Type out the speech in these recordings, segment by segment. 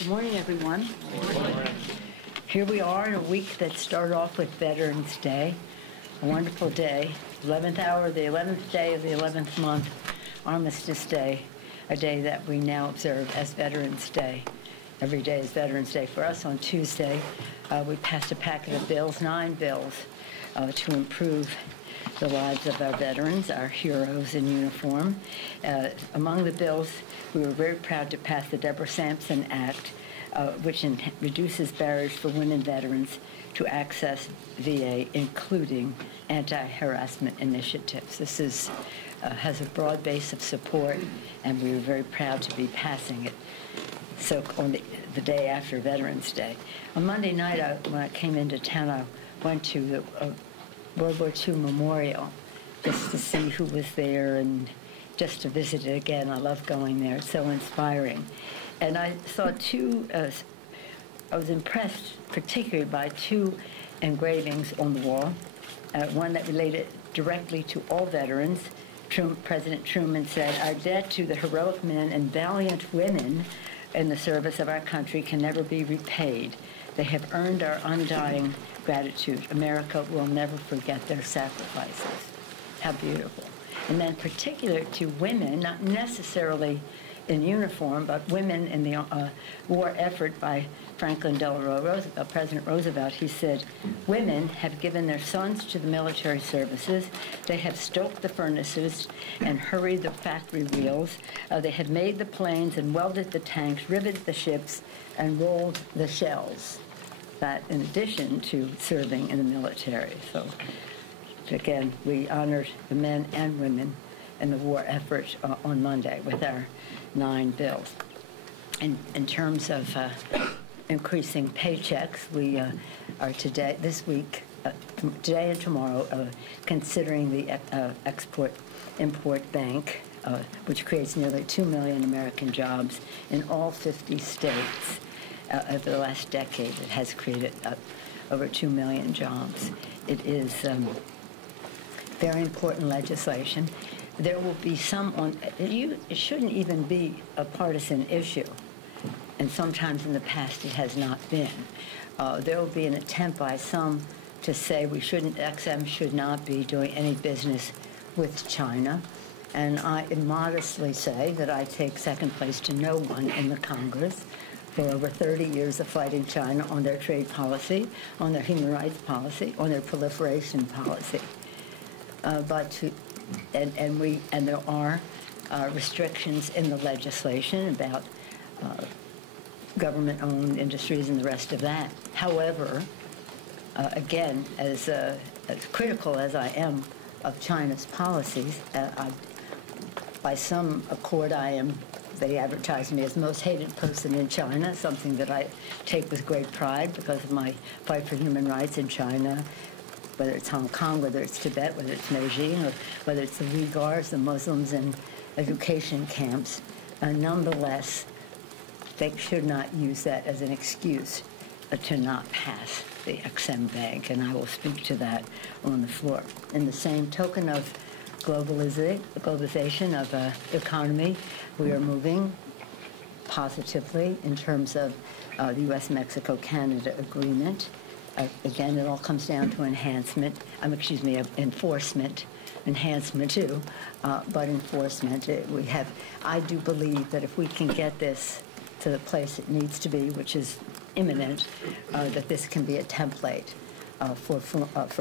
Good morning, everyone. Good morning. Here we are in a week that started off with Veterans Day, a wonderful day, 11th hour, the 11th day of the 11th month, Armistice Day, a day that we now observe as Veterans Day. Every day is Veterans Day for us. On Tuesday, we passed a packet of bills, 9 bills, to improve the lives of our veterans, our heroes in uniform. Among the bills, we were very proud to pass the Deborah Sampson Act, which reduces barriers for women veterans to access VA, including anti-harassment initiatives. This has a broad base of support, and we were very proud to be passing it. So on the day after Veterans Day. On Monday night, when I came into town, I went to the World War II Memorial just to see who was there and just to visit it again. I love going there. It's so inspiring. And I saw I was impressed particularly by 2 engravings on the wall, one that related directly to all veterans. President Truman said, "Our debt to the heroic men and valiant women in the service of our country can never be repaid. They have earned our undying gratitude. America will never forget their sacrifices." How beautiful. And then particular to women, not necessarily in uniform, but women in the war effort by Franklin Delano Roosevelt, President Roosevelt. He said, "Women have given their sons to the military services. They have stoked the furnaces and hurried the factory wheels. They have made the planes and welded the tanks, riveted the ships, and rolled the shells." That in addition to serving in the military. So again, we honored the men and women in the war effort on Monday with our 9 bills. In terms of increasing paychecks, we are today and tomorrow, considering the Export-Import Bank, which creates nearly 2 million American jobs in all 50 states. Over the last decade, it has created over 2 million jobs. It is very important legislation. There will be some it shouldn't even be a partisan issue, and sometimes in the past it has not been. There will be an attempt by some to say XM should not be doing any business with China, and I modestly say that I take second place to no one in the Congress for over 30 years of fighting China on their trade policy, on their human rights policy, on their proliferation policy. And there are restrictions in the legislation about government-owned industries and the rest of that. However, again, as critical as I am of China's policies, by some accord they advertise me as the most hated person in China, something that I take with great pride because of my fight for human rights in China, whether it's Hong Kong, whether it's Tibet, whether it's Beijing, or whether it's the Uyghurs, the Muslims in education camps. Nonetheless, they should not use that as an excuse to not pass the XM Bank, and I will speak to that on the floor. In the same token of globalization of the economy, we are moving positively in terms of the U.S.-Mexico-Canada agreement. Again, it all comes down to enforcement, enhancement too, but enforcement. I do believe that if we can get this to the place it needs to be, which is imminent, that this can be a template for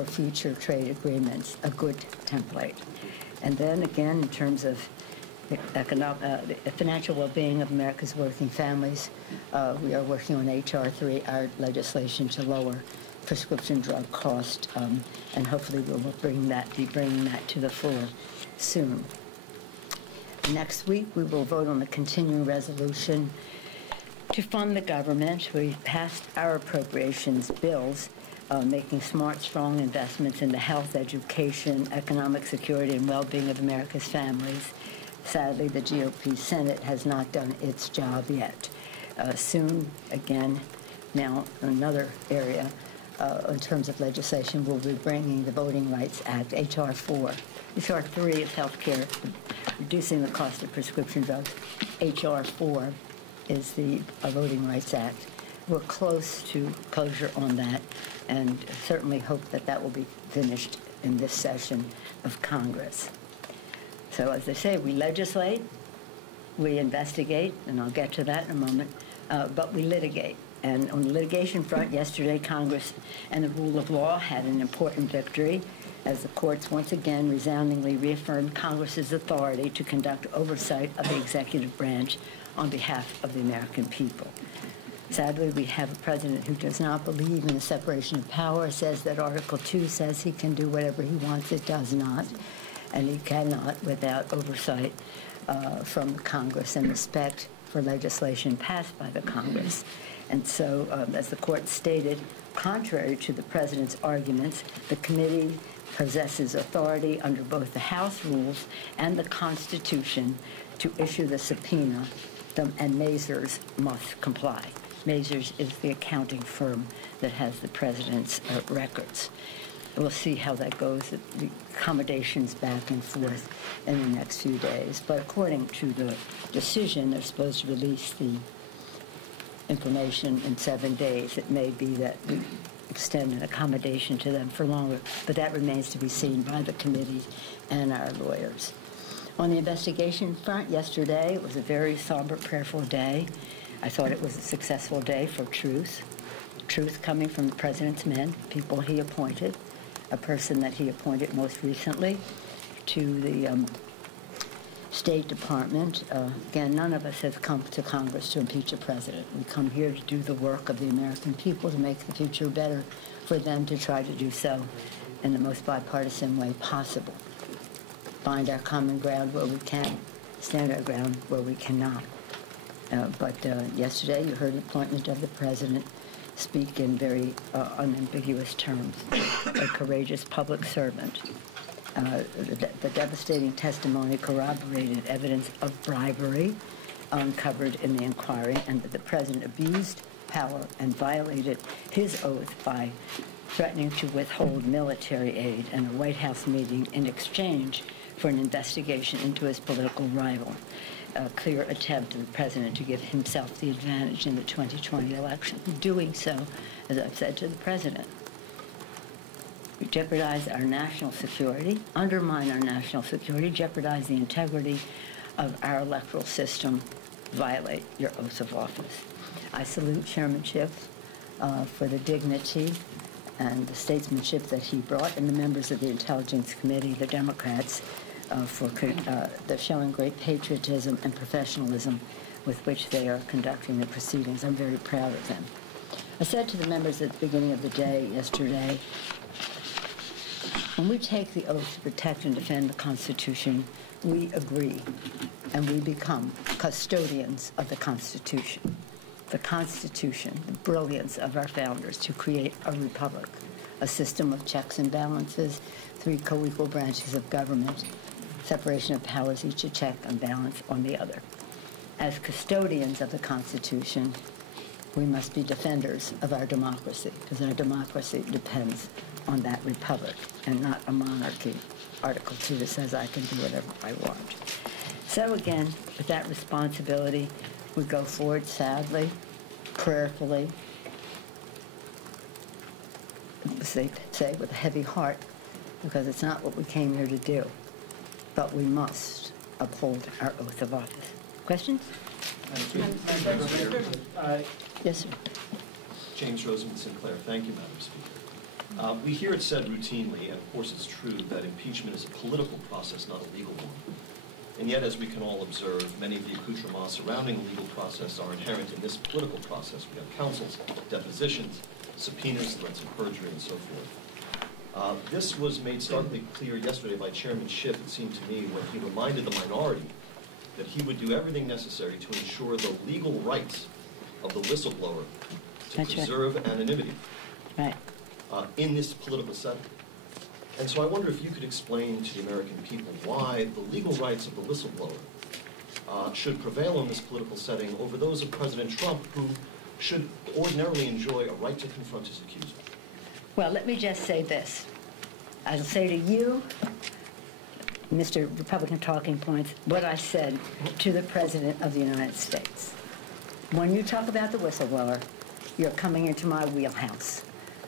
future trade agreements, a good template. And then again, in terms of the financial well-being of America's working families, we are working on Hr4, our legislation to lower prescription drug cost, and hopefully we will be bringing that to the floor soon. Next week, we will vote on the continuing resolution to fund the government. We passed our appropriations bills, making smart, strong investments in the health, education, economic security, and well-being of America's families. Sadly, the GOP Senate has not done its job yet. Soon, again, now another area in terms of legislation, we'll be bringing the Voting Rights Act Hr4. Hr3 is health care, reducing the cost of prescription drugs. Hr4 is the Voting Rights Act. We're close to closure on that, and certainly hope that that will be finished in this session of Congress. So as I say, we legislate, we investigate, and I'll get to that in a moment, but we litigate. And on the litigation front, yesterday, Congress and the rule of law had an important victory as the courts once again resoundingly reaffirmed Congress's authority to conduct oversight of the executive branch on behalf of the American people. Sadly, we have a president who does not believe in the separation of power, says that Article 2 says he can do whatever he wants. It does not, and he cannot without oversight from the Congress and respect for legislation passed by the Congress. And so, as the court stated, contrary to the president's arguments, the committee possesses authority under both the House rules and the Constitution to issue the subpoena, and Mazars must comply. Mazars is the accounting firm that has the president's records. We'll see how that goes, the accommodations back and forth in the next few days. But according to the decision, they're supposed to release the information in 7 days. It may be that we extend an accommodation to them for longer, but that remains to be seen by the committee and our lawyers. On the investigation front, yesterday it was a very somber, prayerful day. I thought it was a successful day for truth coming from the president's men, people he appointed, a person that he appointed most recently to the State Department. Again, none of us have come to Congress to impeach a president. We come here to do the work of the American people, to make the future better for them, to try to do so in the most bipartisan way possible. Find our common ground where we can, stand our ground where we cannot. But yesterday you heard the appointment of the president speak in very unambiguous terms, a courageous public servant. The devastating testimony corroborated evidence of bribery uncovered in the inquiry, and that the president abused power and violated his oath by threatening to withhold military aid and a White House meeting in exchange for an investigation into his political rival. A clear attempt of the president to give himself the advantage in the 2020 election. Doing so, as I've said to the president, we jeopardize our national security, undermine our national security, jeopardize the integrity of our electoral system, violate your oath of office. I salute chairmanship for the dignity and the statesmanship that he brought, and the members of the Intelligence Committee, the Democrats, for they're showing great patriotism and professionalism with which they are conducting the proceedings. I'm very proud of them. I said to the members at the beginning of the day yesterday, when we take the oath to protect and defend the Constitution, we agree and we become custodians of the Constitution. The Constitution, the brilliance of our founders to create a republic, a system of checks and balances, 3 co-equal branches of government, separation of powers, each a check and balance on the other. As custodians of the Constitution, we must be defenders of our democracy, because our democracy depends on that republic and not a monarchy. Article 2 that says I can do whatever I want. So again, with that responsibility, we go forward sadly, prayerfully, say with a heavy heart, because it's not what we came here to do. But we must uphold our oath of office. Questions? Yes, sir. James Roseman Sinclair. Thank you, Madam Speaker. We hear it said routinely, and of course it's true, that impeachment is a political process, not a legal one. And yet, as we can all observe, many of the accoutrements surrounding the legal process are inherent in this political process. We have counsels, depositions, subpoenas, threats of perjury, and so forth. This was made starkly clear yesterday by Chairman Schiff, it seemed to me, when he reminded the minority that he would do everything necessary to ensure the legal rights of the whistleblower to preserve anonymity in this political setting. And so I wonder if you could explain to the American people why the legal rights of the whistleblower should prevail in this political setting over those of President Trump, who should ordinarily enjoy a right to confront his accuser. Well, let me just say this. I'll say to you, Mr. Republican Talking Points, what I said to the President of the United States. When you talk about the whistleblower, you're coming into my wheelhouse.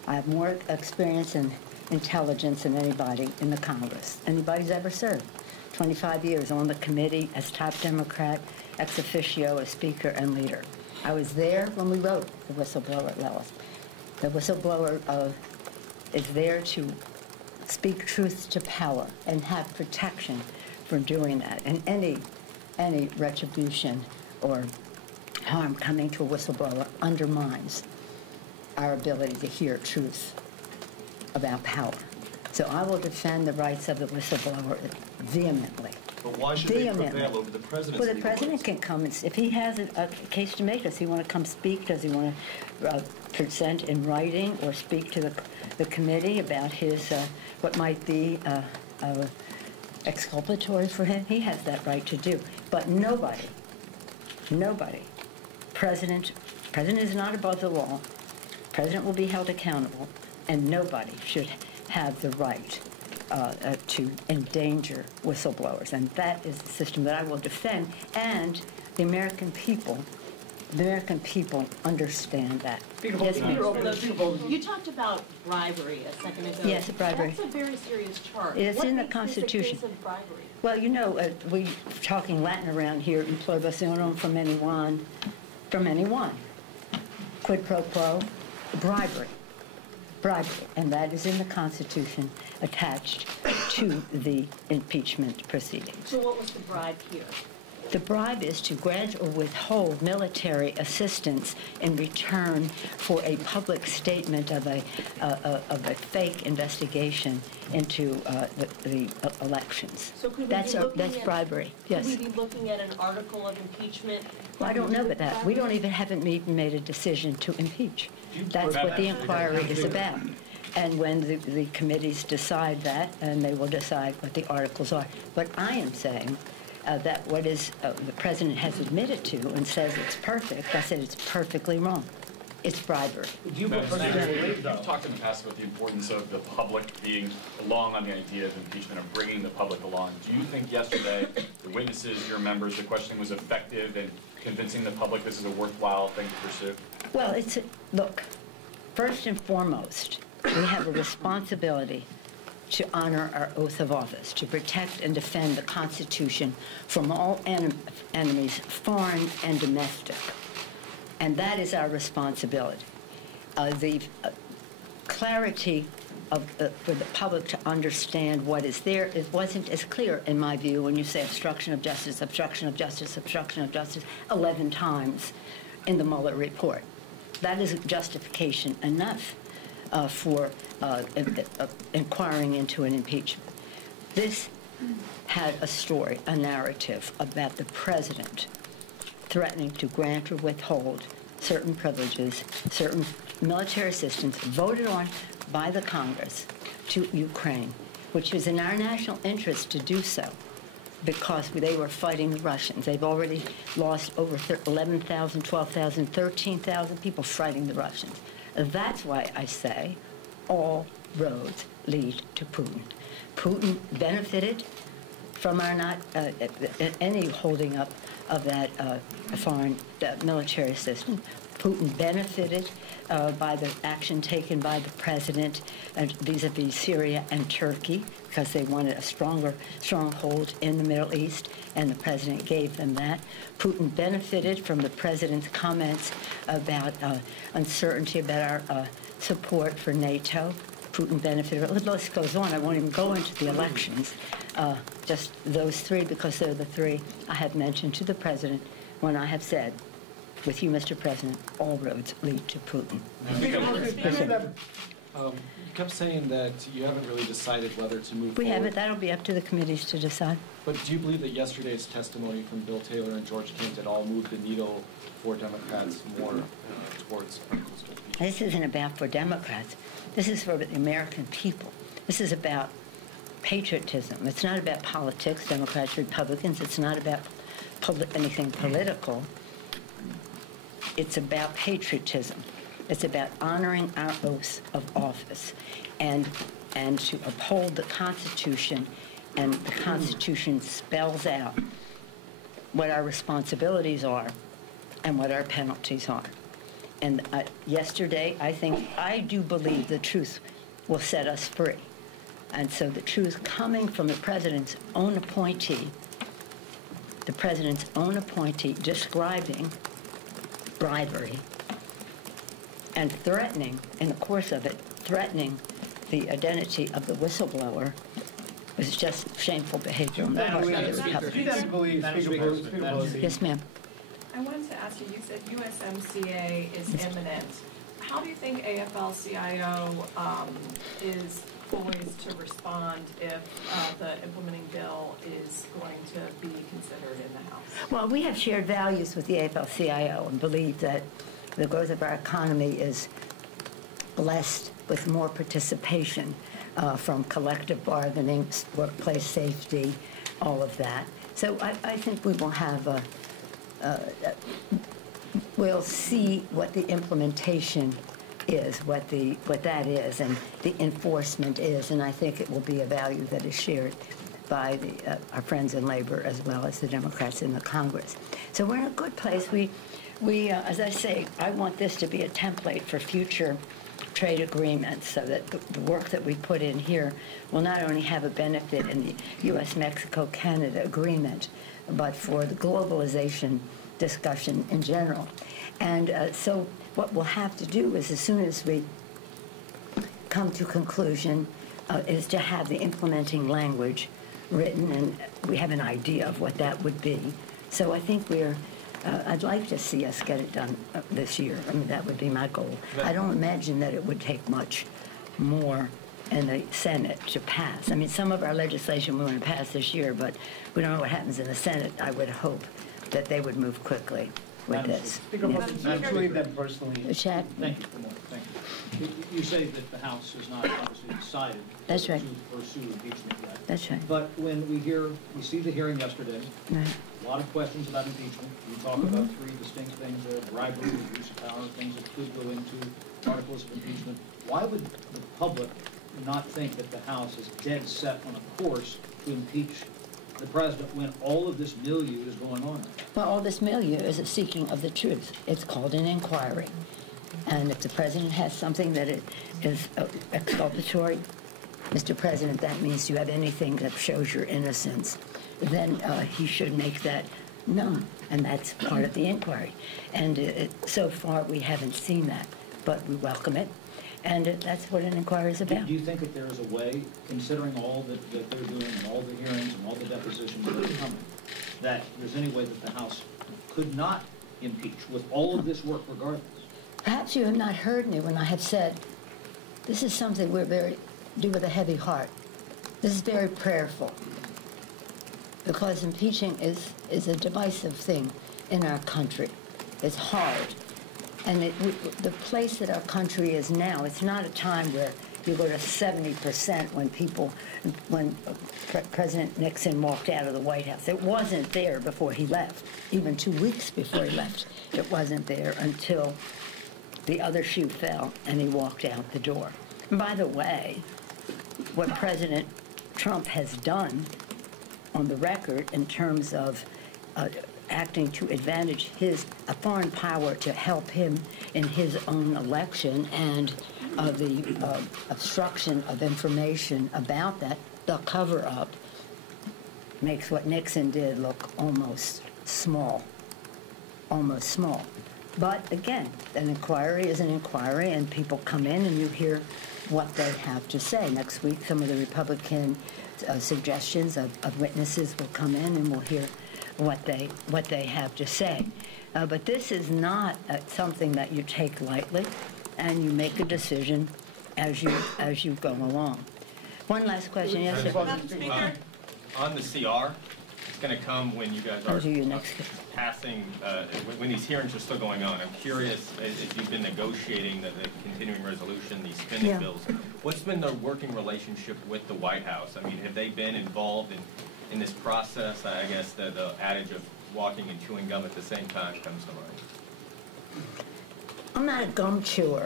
I have more experience in intelligence than anybody in the Congress, anybody's ever served. 25 years on the committee as top Democrat, ex officio as Speaker and leader. I was there when we wrote the whistleblower laws. The whistleblower is there to speak truth to power and have protection for doing that. And any retribution or harm coming to a whistleblower undermines our ability to hear truth about power. So I will defend the rights of the whistleblower vehemently. But why should they prevail over the president's Well, the president can come, and if he has a case to make, does he want to come speak? Does he want to present in writing or speak to the committee about his, what might be exculpatory for him? He has that right to do. But nobody, President is not above the law. President will be held accountable, and nobody should have the right to endanger whistleblowers. And that is the system that I will defend, and the American people understand that. Yes, you talked about bribery a second ago. Yes, bribery. That's a very serious charge. It's in the Constitution. What makes this a case of bribery? Well, you know, we talking Latin around here, improbationem from anyone, quid pro quo, bribery, and that is in the Constitution attached to the impeachment proceedings. So what was the bribe here? The bribe is to grant or withhold military assistance in return for a public statement of a fake investigation into the elections. So could we that's bribery. Yes. Could we be looking at an article of impeachment? Well, I don't know about that. We haven't even made a decision to impeach. That's what the inquiry is about. And when the committees decide that, and they will decide what the articles are. But I am saying that what is the president has admitted to and says it's perfect, I said it's perfectly wrong. It's bribery. You've talked in the past about the importance of the public being along on the idea of impeachment, of bringing the public along. Do you think yesterday the witnesses, your members, the questioning was effective in convincing the public this is a worthwhile thing to pursue? Well, look, first and foremost, we have a responsibility to honor our oath of office, to protect and defend the Constitution from all enemies, foreign and domestic. And that is our responsibility. The clarity for the public to understand what is there, it wasn't as clear, in my view, when you say obstruction of justice, obstruction of justice, obstruction of justice 11 times in the Mueller report. That is justification enough for inquiring into an impeachment. This had a story, a narrative about the president threatening to grant or withhold certain privileges, certain military assistance voted on by the Congress to Ukraine, which is in our national interest to do so because they were fighting the Russians. They've already lost over 11,000, 12,000, 13,000 people fighting the Russians. That's why I say all roads lead to Putin. Putin benefited from our not any holding up of that foreign military assistance. Putin benefited by the action taken by the president vis-a-vis Syria and Turkey because they wanted a stronger stronghold in the Middle East, and the president gave them that. Putin benefited from the president's comments about uncertainty about our support for NATO. Putin benefited. The list goes on. I won't even go into the elections. Just those three, because they're the three I have mentioned to the president when I have said, with you, Mr. President, all roads lead to Putin. You kept saying that you haven't really decided whether to move forward. We haven't. That'll be up to the committees to decide. But do you believe that yesterday's testimony from Bill Taylor and George Kent at all moved the needle for Democrats more towards articles of impeachment? This isn't about for Democrats. This is for the American people. This is about patriotism. It's not about politics, Democrats, Republicans. It's not about anything political. It's about patriotism. It's about honoring our oaths of office and to uphold the Constitution, and the Constitution spells out what our responsibilities are and what our penalties are. And yesterday, I do believe the truth will set us free. And so the truth coming from the president's own appointee describing bribery and threatening, in the course of it, threatening the identity of the whistleblower was just shameful behavior on the part of the Republicans. Yes, ma'am. I wanted to ask you, you said USMCA is imminent. How do you think AFL-CIO is poised to respond if the implementing bill is going to be considered in the House? Well, we have shared values with the AFL-CIO and believe that the growth of our economy is blessed with more participation from collective bargaining, workplace safety, all of that. So I think we will have we'll see what the implementation is, what that is, and the enforcement is, and I think it will be a value that is shared by our friends in labor as well as the Democrats in the Congress. So we're in a good place. We as I say, I want this to be a template for future trade agreements so that the work that we put in here will not only have a benefit in the U.S.-Mexico-Canada agreement, but for the globalization discussion in general. And so what we'll have to do is, as soon as we come to conclusion, is to have the implementing language written, and we have an idea of what that would be. So I think I'd like to see us get it done this year. I mean, that would be my goal. I don't imagine that it would take much more in the Senate to pass. I mean, some of our legislation we want to pass this year, but we don't know what happens in the Senate. I would hope that they would move quickly with this. Speaker, I believe that personally. Chad? Thank you. Thank you. You say that the House has not obviously decided That's right. to pursue impeachment yet. That's right. But when we see the hearing yesterday, Right. a lot of questions about impeachment. You talk about three distinct things: bribery, abuse of power, things that could go into articles of impeachment. Why would the public not think that the House is dead set on a course to impeach the president when all of this milieu is going on? Well, all this milieu is a seeking of the truth. It's called an inquiry. And if the president has something that is exculpatory, Mr. President, that means you have anything that shows your innocence, then he should make that known. And that's part of the inquiry. And so far, we haven't seen that, but we welcome it. And that's what an inquiry is about. Do you think that there is a way, considering all that they're doing and all the hearings and all the depositions that are coming, that there's any way that the House could not impeach with all of this work regardless? Perhaps you have not heard me when I have said, this is something we do with a heavy heart. This is very prayerful, because impeaching is a divisive thing in our country. It's hard. And the place that our country is now, it's not a time where you go to 70% when President Nixon walked out of the White House. It wasn't there before he left. Even 2 weeks before he left, it wasn't there until the other shoe fell and he walked out the door. And by the way, what President Trump has done on the record in terms of acting to advantage a foreign power to help him in his own election, and the obstruction of information about that, the cover-up, makes what Nixon did look almost small. But again, an inquiry is an inquiry, and people come in and you hear what they have to say. Next week, some of the Republican suggestions of witnesses will come in, and we'll hear what they have to say. But this is not something that you take lightly, and you make a decision as you go along. One last question. Yes, sir. On the CR, it's going to come when you guys are passing, when these hearings are still going on. I'm curious, as you've been negotiating the continuing resolution, these spending bills, what's been the working relationship with the White House? I mean, have they been involved in this process? I guess the adage of walking and chewing gum at the same time comes to mind. I'm not a gum chewer,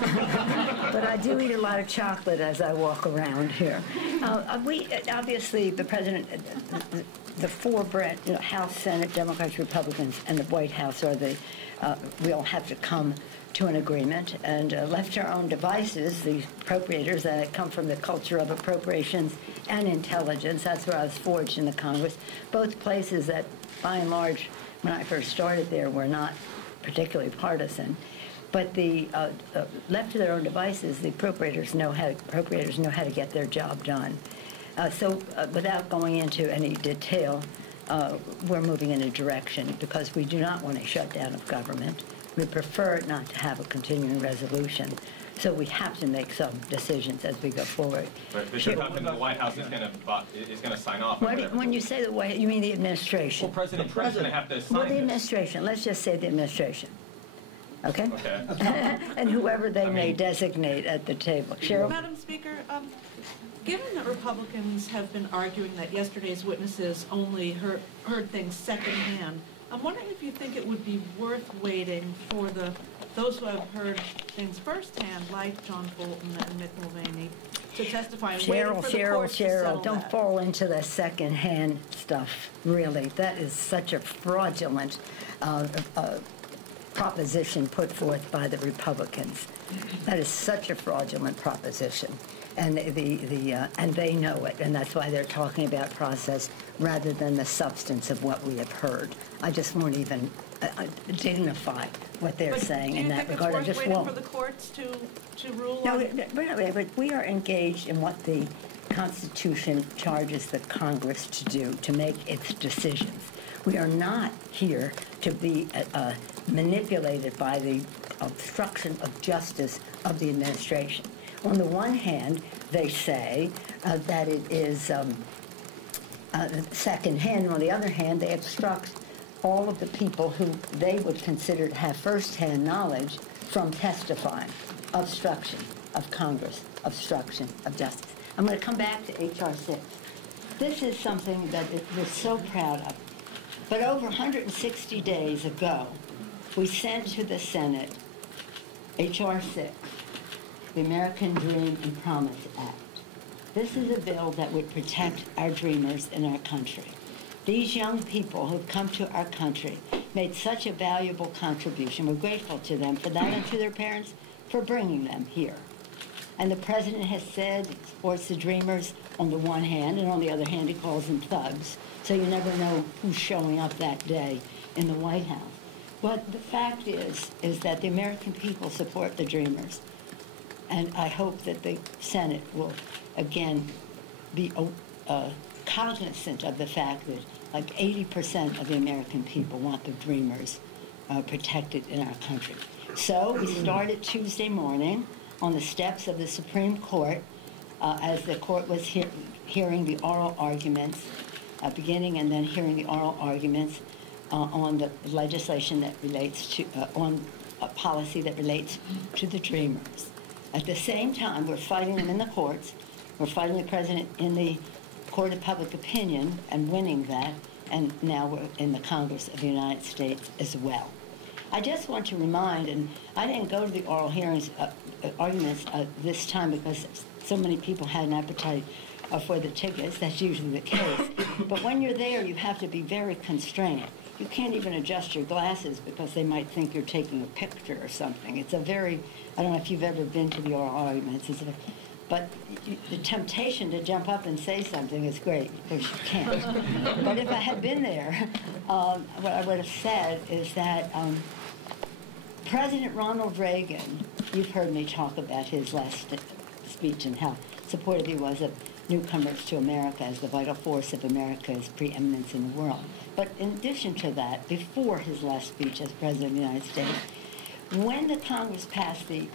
but I do eat a lot of chocolate as I walk around here. Obviously, the president, the four House, Senate, Democrats, Republicans, and the White House are we all have to come to an agreement, and left to our own devices, the appropriators that come from the culture of appropriations and intelligence. That's where I was forged in the Congress, both places that, by and large, when I first started there, were not particularly partisan. But the left to their own devices, the appropriators know how to get their job done. So without going into any detail, we're moving in a direction because we do not want a shutdown of government. We prefer not to have a continuing resolution. So we have to make some decisions as we go forward. But Mr. Compton, the White House is going to sign off. When you say the White House, you mean the administration? Well, President Trump's going to have to sign Well, the administration. Let's just say the administration. Okay? Okay. And whoever they may designate at the table. Cheryl? Madam Speaker, given that Republicans have been arguing that yesterday's witnesses only heard things secondhand, I'm wondering if you think it would be worth waiting for those who have heard things firsthand, like John Bolton and Mick Mulvaney, to testify. Cheryl, don't fall into the second-hand stuff, really. That is such a fraudulent proposition put forth by the Republicans. That is such a fraudulent proposition. And and they know it, and that's why they're talking about process rather than the substance of what we have heard. I just won't even dignify what they're saying in that regard. I just won't. For the courts to rule No, on? but we are engaged in what the Constitution charges the Congress to do, to make its decisions. We are not here to be manipulated by the obstruction of justice of the administration. On the one hand, they say that it is second-hand. On the other hand, they obstruct all of the people who they would consider to have first-hand knowledge from testifying. Obstruction of Congress, obstruction of justice. I'm going to come back to H.R. 6. This is something that we're so proud of. But over 160 days ago, we sent to the Senate H.R. 6, the American Dream and Promise Act. This is a bill that would protect our dreamers in our country. These young people who've come to our country made such a valuable contribution. We're grateful to them for that and to their parents for bringing them here. And the president has said he supports the dreamers on the one hand, and on the other hand, he calls them thugs. So you never know who's showing up that day in the White House. But the fact is that the American people support the dreamers. And I hope that the Senate will, again, be cognizant of the fact that like 80% of the American people want the dreamers protected in our country. So we started Tuesday morning on the steps of the Supreme Court as the court was hearing the oral arguments, beginning and then hearing the oral arguments on the legislation that relates to, on a policy that relates to the dreamers. At the same time, we're fighting them in the courts. We're fighting the president in the court of public opinion and winning that, and now we're in the Congress of the United States as well. I just want to remind, and I didn't go to the oral hearings, arguments this time because so many people had an appetite for the tickets. That's usually the case. But when you're there, you have to be very constrained. You can't even adjust your glasses because they might think you're taking a picture or something. It's a very, I don't know if you've ever been to the oral arguments, but the temptation to jump up and say something is great. Of course you can't. But if I had been there, what I would have said is that President Ronald Reagan, you've heard me talk about his last speech and how supportive he was of newcomers to America as the vital force of America's preeminence in the world. But in addition to that, before his last speech as President of the United States, when the Congress passed the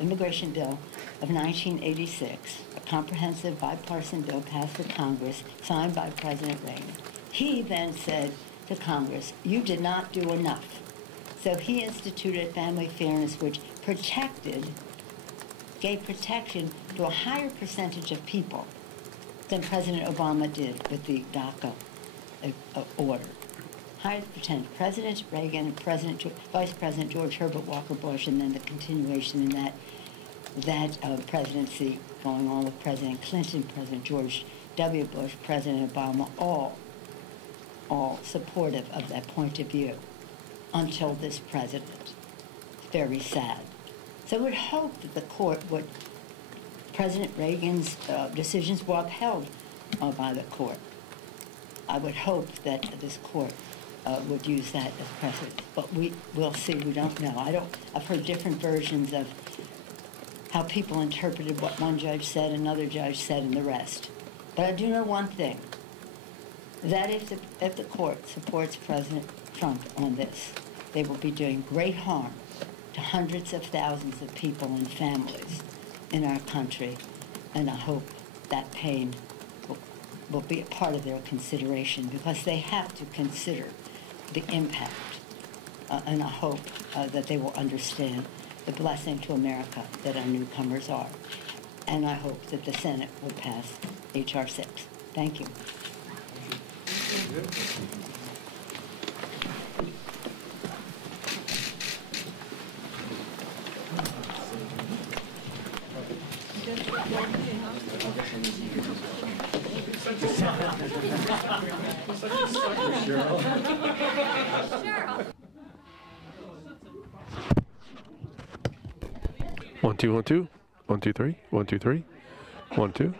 Immigration Bill of 1986, a comprehensive bipartisan bill passed the Congress, signed by President Reagan, he then said to Congress, you did not do enough. So he instituted family fairness, which gave protection to a higher percentage of people than President Obama did with the DACA order. hired President Reagan, Vice President George Herbert Walker Bush, and then the continuation in that presidency going on with President Clinton, President George W. Bush, President Obama, all supportive of that point of view until this president. It's very sad. So I would hope that the court would, President Reagan's decisions were upheld by the court. I would hope that this court would use that as precedent, but we'll see. We don't know. I've heard different versions of how people interpreted what one judge said, another judge said, and the rest. But I do know one thing, that if the court supports President Trump on this, they will be doing great harm to hundreds of thousands of people and families in our country, and I hope that pain will be a part of their consideration, because they have to consider the impact, and I hope that they will understand the blessing to America that our newcomers are. And I hope that the Senate will pass H.R. 6. Thank you. One, two, 1, 2, 1, 2, 3, 1, 2, 3, 1, 2.